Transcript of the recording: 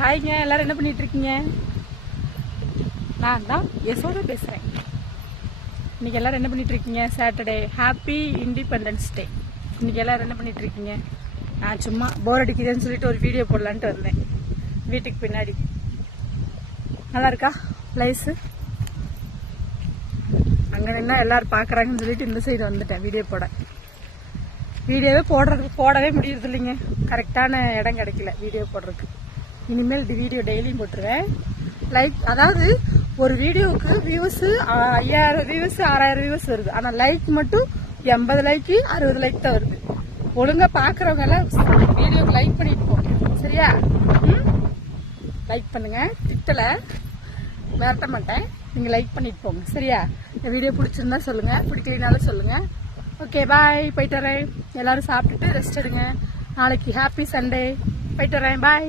ஹாய்ங்க, எல்லாரும் என்ன பண்ணிட்டு இருக்கீங்க? நான் தான் யசோதா பேசுறேன். இன்னைக்கு எல்லாரும் என்ன பண்ணிட்டு இருக்கீங்க? Saturday, happy independence day. இன்னைக்கு எல்லாரும் என்ன பண்ணிட்டு இருக்கீங்க? நான் சும்மா போர் அடிக்குதுன்னு சொல்லிட்டு ஒரு வீடியோ போடலான்ட்டு வந்தேன். வீட்டுக்கு பின்னாடி நல்லா இருக்கா பிளேஸ்? அங்க நின்னா எல்லாரும் பாக்குறாங்கன்னு சொல்லிட்டு இந்த சைடு வந்துட்டேன் வீடியோ போட. வீடியோவே போடவே முடியறது இல்லைங்க. கரெக்டான இடம் கிடைக்கல வீடியோ போடுறதுக்கு. இனிமேல் வீடியோ டெய்லியும் போட்டுருவேன். அதாவது ஒரு வீடியோவுக்கு வியூஸ் 5000 வியூஸ் 6000 வியூஸ் வருது. ஆனா லைக் மட்டும் 80 லைக் 60 லைக் தான் வருது. ஒழுங்கா பாக்குறவங்க எல்லாம் வீடியோக்கு லைக் பண்ணிட்டு போங்க, சரியா? லைக் பண்ணுங்க, திட்டல, மிரட்ட மாட்டேன். நீங்க லைக் பண்ணிட்டு போங்க, சரியா? இந்த வீடியோ பிடிச்சிருந்தா சொல்லுங்க, பிடிக்கலனாலும் சொல்லுங்க. ஓகே, பாய். போயிட்டு வரேன். எல்லாரும் சாப்பிட்டுட்டு ரெஸ்ட் எடுங்க. நாளைக்கு ஹாப்பி சண்டே. போயிட்டு வரேன். பாய்.